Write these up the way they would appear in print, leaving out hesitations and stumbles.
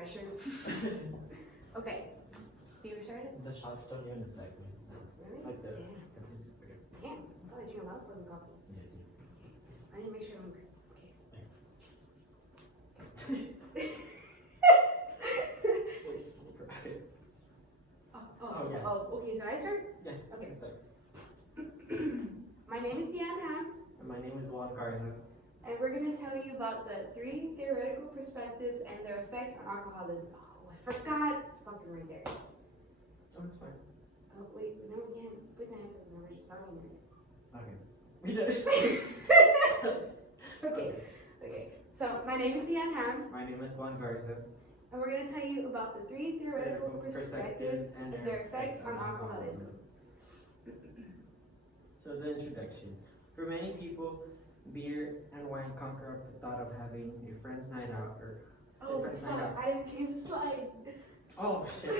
pressure. Okay, so you started? The shots don't even affect me. Really? Like the. Damn, I thought I drink a lot of fucking coffee. Yeah, dude. I need to make sure I'm okay. Yeah. Okay, so I start? Yeah. Okay. Start. My name is Deanna, And my name is Juan Garza. and we're going to tell you about the 3 theoretical perspectives and their effects on alcoholism. Oh, I forgot. It's fucking right there. Oh, it's fine. Oh, wait, no, we can't put that because we're just starting it. Okay. We did. Okay. So, my name is Deanna, My name is Juan Garza. and we're going to tell you about the 3 theoretical perspectives and their effects on alcoholism. So the introduction. For many people, beer and wine conquer up the thought of having a friend's night out or Oh, friend's night fuck, out. I didn't change the slide. Oh shit.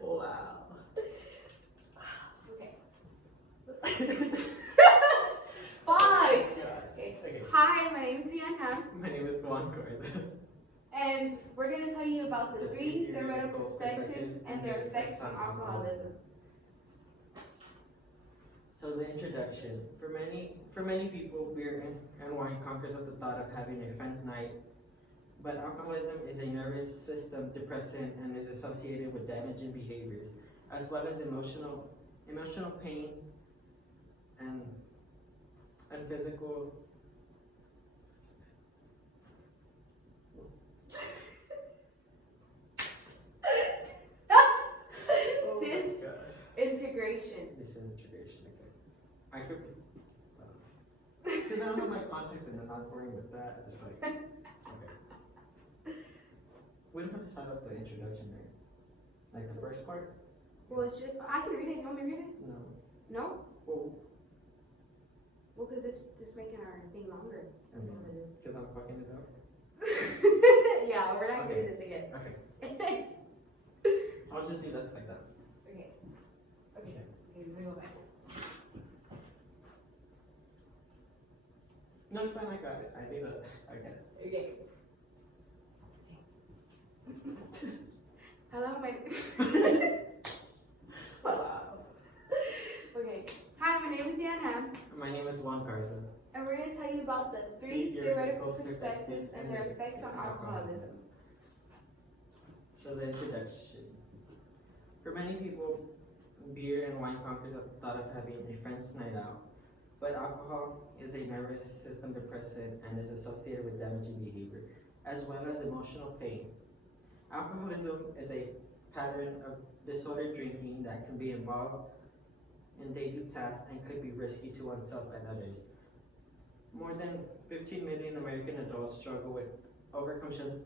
Wow. Okay. Fuck! Okay. Hi, my name is Deanna, My name is Juan Garza. and we're going to tell you about the 3 theoretical perspectives and their effects on alcoholism. So the introduction. For many people, beer and wine conquers up the thought of having a friend's night, but alcoholism is a nervous system depressant and is associated with damaging behaviors, as well as emotional pain and physical. Disintegration. Disintegration. Okay. I could. Because I don't have my context and I'm not boring with that. It's like. Okay. We don't have to start up the introduction, right? Like the first part? Well, it's just, I can read it. You want me to read it? No. No? Well, Because it's just making our thing longer. That's what it is. because I'm fucking it up. Yeah, we're not Okay. going to do this again. Okay. I'll just do that like that. Okay, let me go back. No, it's fine. I got it. I think that I get it. Okay. Hello, my. Wow. Okay. Hi, my name is Deanna, My name is Juan Garza. and we're going to tell you about the 3 theoretical perspectives and their effects on alcoholism. So the introduction. For many people, beer and wine conquers up the thought of having a friend's night out, but alcohol is a nervous system depressant and is associated with damaging behavior, as well as emotional pain. Alcoholism is a pattern of disordered drinking that can be involved in daily tasks and could be risky to oneself and others. More than 15 million American adults struggle with overconsumption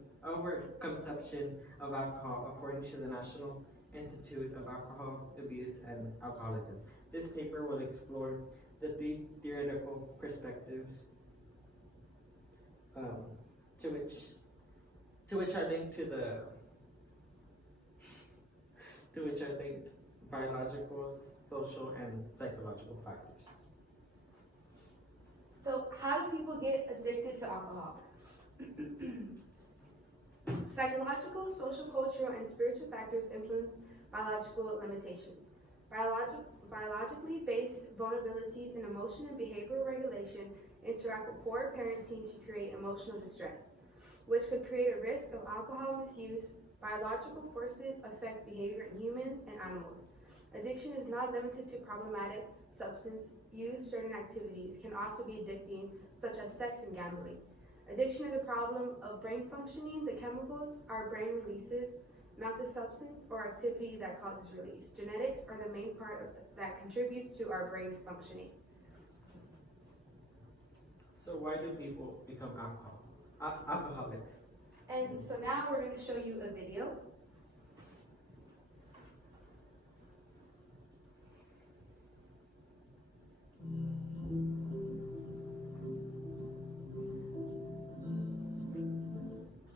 of alcohol, according to the National Institute of Alcohol Abuse and Alcoholism. This paper will explore the 3 theoretical perspectives to which are linked biological, social, and psychological factors. So, how do people get addicted to alcohol? Psychological, social, cultural, and spiritual factors influence biological limitations. Biologically based vulnerabilities in emotion and behavioral regulation interact with poor parenting to create emotional distress, which could create a risk of alcohol misuse. Biological forces affect behavior in humans and animals. Addiction is not limited to problematic substance use. Certain activities can also be addicting, such as sex and gambling. Addiction is a problem of brain functioning. The chemicals our brain releases, not the substance or activity that causes release. Genetics are the main part that contributes to our brain functioning. So why do people become alcoholics? And so now we're going to show you a video.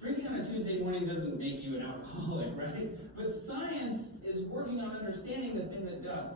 Drinking on a Tuesday morning doesn't make you an alcoholic, right? But science is working on understanding the thing that does.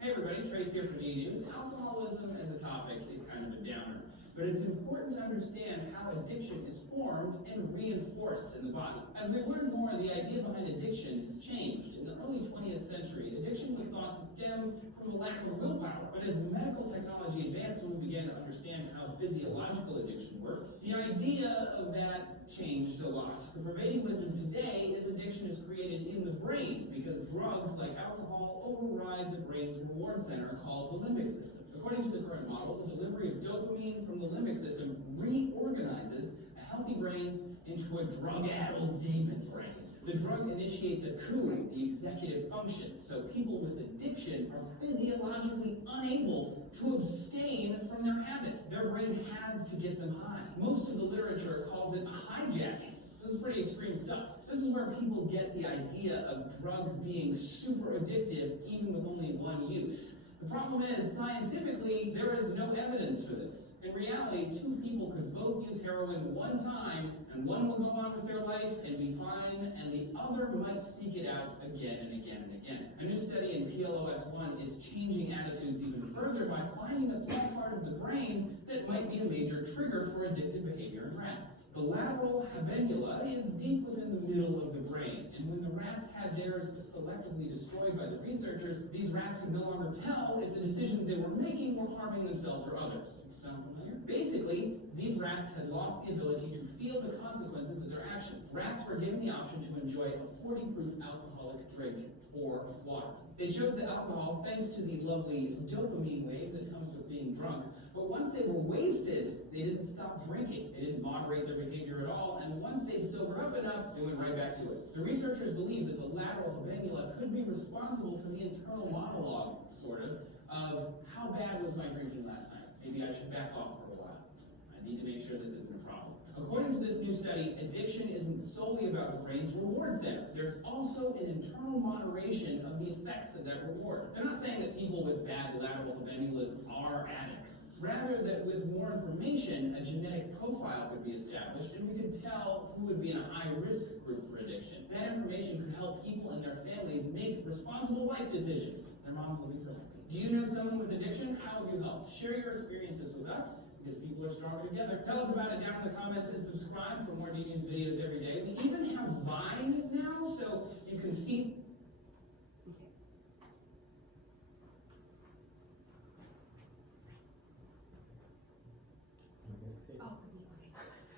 Hey everybody, Trace here from E! News. Alcoholism as a topic is kind of a downer, but it's important to understand how addiction is formed and reinforced in the body. As we learn more, the idea behind addiction has changed. In the early 20th century, addiction was thought to stem from a lack of willpower, but as medical technology advanced and we began to understand how physiological addiction worked, the idea of that changed a lot. The prevailing wisdom today is addiction is created in the brain because drugs like alcohol override the brain's reward center called the limbic system. According to the current model, the delivery of dopamine from the limbic system reorganizes a healthy brain into a drug-addled demon brain. The drug initiates a coup in the executive functions, so people with addiction are physiologically unable to abstain from their habit. Their brain has to get them high. Most of the literature calls it hijacking. This is pretty extreme stuff. This is where people get the idea of drugs being super addictive even with only one use. The problem is, scientifically, there is no evidence for this. In reality, two people could both use heroin one time, and one will go on with their life and be fine, and the other might seek it out again and again and again. A new study in PLOS1 is changing attitudes even further by finding a small part of the brain that might be a major trigger for addictive behavior in rats. The lateral habenula is deep within the middle of the brain, and when the rats had theirs selectively destroyed by the researchers, these rats could no longer tell if the decisions they were making were harming themselves or others. Sound familiar? Basically, these rats had lost the ability to feel the consequences of their actions. Rats were given the option to enjoy a 40-proof alcoholic drink or water. They chose the alcohol thanks to the lovely dopamine wave that comes with being drunk. But once they were wasted, they didn't stop drinking. They didn't moderate their behavior at all, and once they'd sober up enough, they went right back to it. The researchers believe that the lateral habenula could be responsible for the internal monologue, sort of how bad was my drinking last night? Maybe I should back off for a while. I need to make sure this isn't a problem. According to this new study, addiction isn't solely about the brain's reward center. There's also an internal moderation of the effects of that reward. They're not saying that people with bad lateral habenulas are addicts. Rather, that with more information, a genetic profile could be established, and we could tell who would be in a high-risk group for addiction. That information could help people and their families make responsible life decisions. Their moms will be so happy. Do you know someone with addiction? How have you helped? Share your experiences with us, because people are stronger together. Tell us about it down in the comments and subscribe for more DNews videos every day. We even have Vine now, so you can see.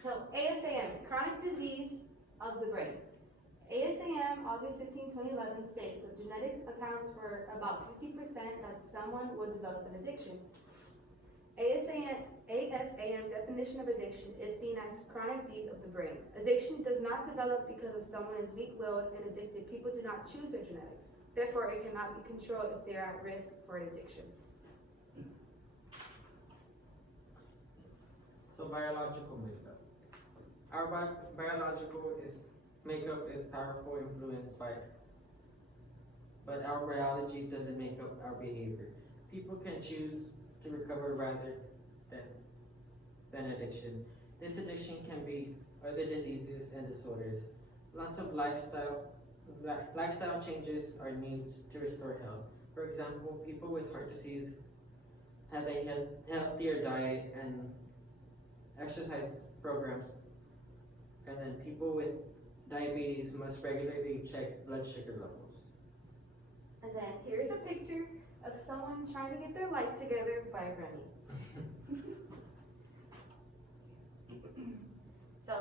So ASAM, chronic disease of the brain. ASAM, August 15, 2011, states that genetic accounts for about 50% that someone would develop an addiction. ASAM definition of addiction is seen as chronic disease of the brain. Addiction does not develop because of someone is weak-willed and addicted. People do not choose their genetics. Therefore, it cannot be controlled if they are at risk for an addiction. So biological makeup. Our biological makeup is powerful influenced by, but our biology doesn't make up our behavior. People can choose to recover rather than addiction. This addiction can be other diseases and disorders. Lots of lifestyle changes are needed to restore health. For example, people with heart disease have a healthier diet and exercise programs, and then people with diabetes must regularly check blood sugar levels. And then here's a picture of someone trying to get their life together by running. So,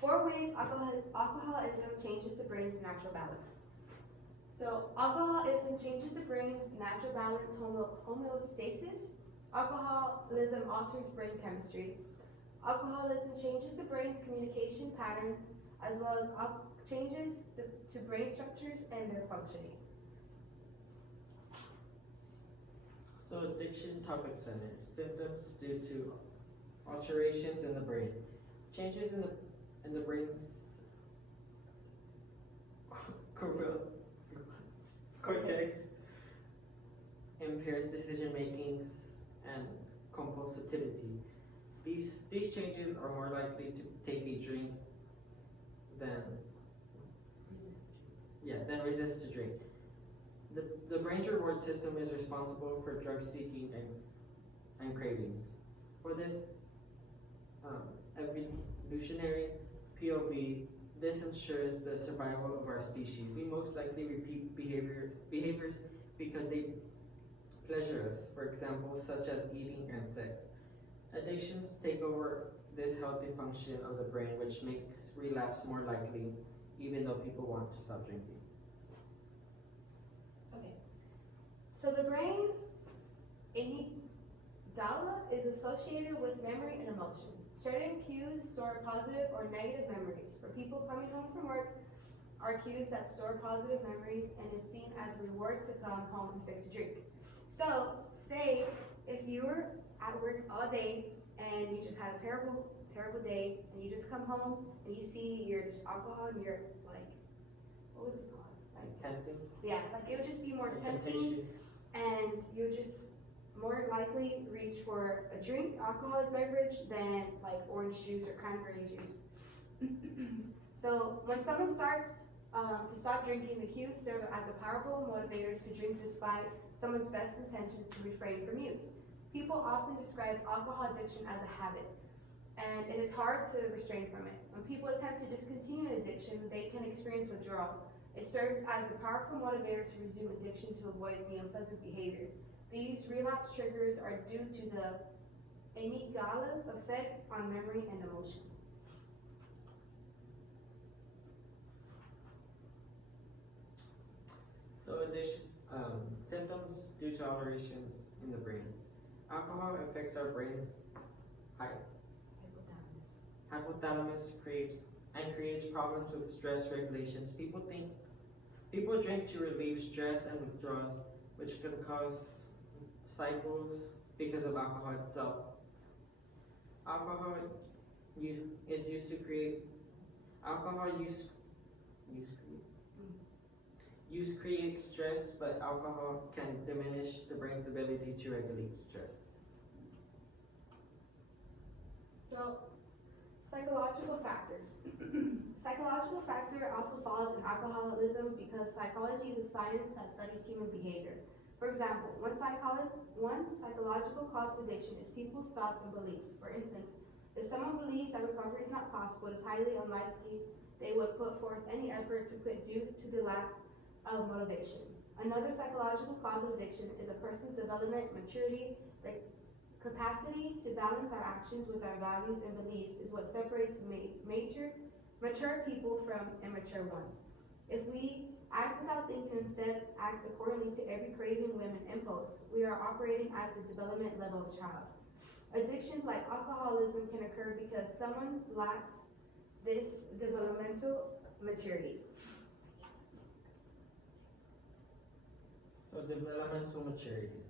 4 ways alcoholism changes the brain's natural balance. So, alcoholism changes the brain's natural balance homeostasis. Alcoholism alters brain chemistry. Alcoholism changes the brain's communication patterns, as well as changes to brain structures and their functioning. So addiction topic center. Symptoms due to alterations in the brain. Changes in the brain's cortex impairs decision making and compulsivity. These changes are more likely to take a drink than resist to drink. The brain's reward system is responsible for drug seeking and cravings. For this evolutionary POV, this ensures the survival of our species. We most likely repeat behaviors because they pleasure us, for example, such as eating and sex. Addictions take over this healthy function of the brain, which makes relapse more likely, even though people want to stop drinking. Okay. So the brain amygdala is associated with memory and emotion. Certain cues store positive or negative memories. For people coming home from work, are cues that store positive memories and is seen as a reward to come home and fix a drink. So, say if you were at work all day and you just had a terrible day and you just come home and you see your just alcohol and you're like, what would we call it? Like Tempting? yeah, like it would just be more Or tempting, and you would just more likely reach for a drink, alcoholic beverage, than like orange juice or cranberry juice. So when someone starts to stop drinking, the cues serve as a powerful motivators to drink despite someone's best intentions to refrain from use. People often describe alcohol addiction as a habit, and it is hard to restrain from it. When people attempt to discontinue an addiction, they can experience withdrawal. It serves as a powerful motivator to resume addiction to avoid the unpleasant behavior. These relapse triggers are due to the amygdala's effect on memory and emotion. So addiction, symptoms due to alterations in the brain. Alcohol affects our brain's hypothalamus creates problems with stress regulations. People drink to relieve stress and withdrawals, which can cause cycles because of alcohol itself. Alcohol is used to create alcohol use creates stress, but alcohol can diminish the brain's ability to regulate stress. So, psychological factors. Psychological factor also falls in alcoholism because psychology is a science that studies human behavior. For example, one psychological cause of addiction is people's thoughts and beliefs. For instance, if someone believes that recovery is not possible, it is highly unlikely they would put forth any effort to quit due to the lack of motivation. Another psychological cause of addiction is a person's development, maturity, the capacity to balance our actions with our values and beliefs is what separates mature people from immature ones. If we act without thinking and instead act accordingly to every craving, whim, and impulse, we are operating at the development level of a child. Addictions like alcoholism can occur because someone lacks this developmental maturity. So developmental maturity.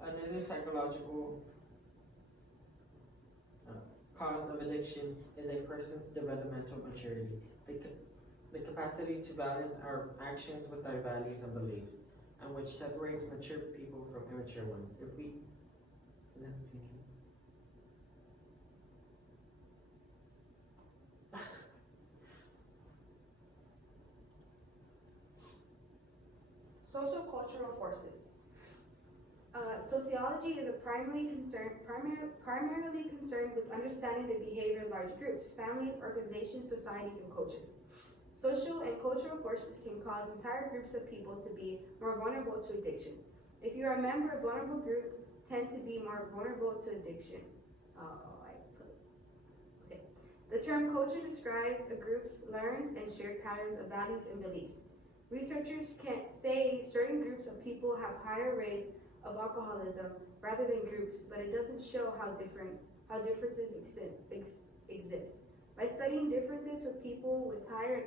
Another psychological cause of addiction is a person's developmental maturity, the capacity to balance our actions with our values and beliefs, and which separates mature people from immature ones. If we, is that thinking? Social cultural forces. Sociology is primarily concerned with understanding the behavior of large groups, families, organizations, societies, and cultures. Social and cultural forces can cause entire groups of people to be more vulnerable to addiction. If you are a member of a vulnerable group, tend to be more vulnerable to addiction. The term culture describes a group's learned and shared patterns of values and beliefs. Researchers can say certain groups of people have higher rates of alcoholism rather than groups, but it doesn't show how differences exist. By studying differences with people with higher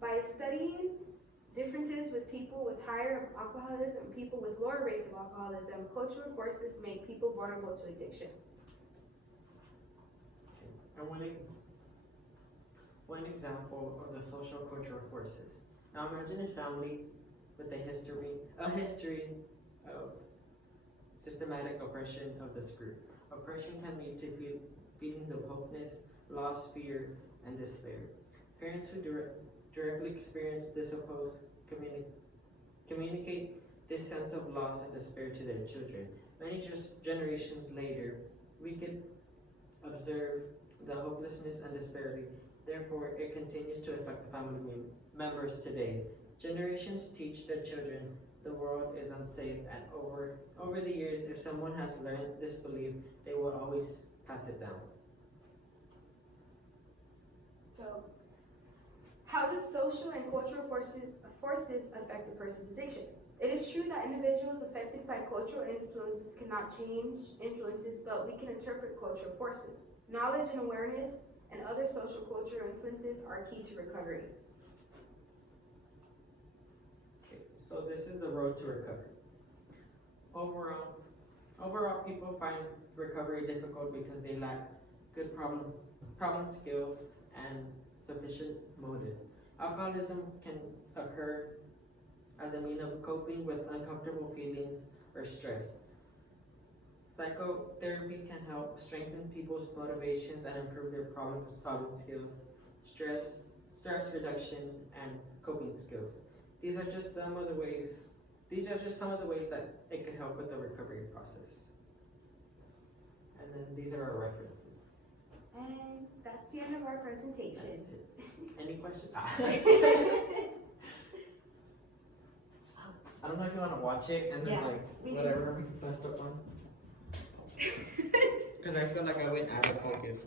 by studying differences with people with higher alcoholism and people with lower rates of alcoholism, cultural forces make people vulnerable to addiction. And one example of the social cultural forces. Now imagine a family with a history of systematic oppression of this group. Oppression can lead to feelings of hopelessness, loss, fear, and despair. Parents who directly experience this communicate this sense of loss and despair to their children. Many generations later, we can observe the hopelessness and despair. Therefore, it continues to affect the family members today. Generations teach their children the world is unsafe, and over the years, if someone has learned this belief, they will always pass it down. So, how does social and cultural forces affect a person's addiction? It is true that individuals affected by cultural influences cannot change influences, but we can interpret cultural forces. Knowledge and awareness and other social cultural influences are key to recovery. Okay, so this is the road to recovery. Overall, people find recovery difficult because they lack good problem skills and sufficient motive. Alcoholism can occur as a means of coping with uncomfortable feelings or stress. Psychotherapy can help strengthen people's motivations and improve their problem-solving skills, stress reduction, and coping skills. These are just some of the ways that it can help with the recovery process. And then these are our references. And that's the end of our presentation. That's it. Any questions? I don't know if you want to watch it and then Yeah, we can. whatever we messed up on. Because I feel like I went out of focus.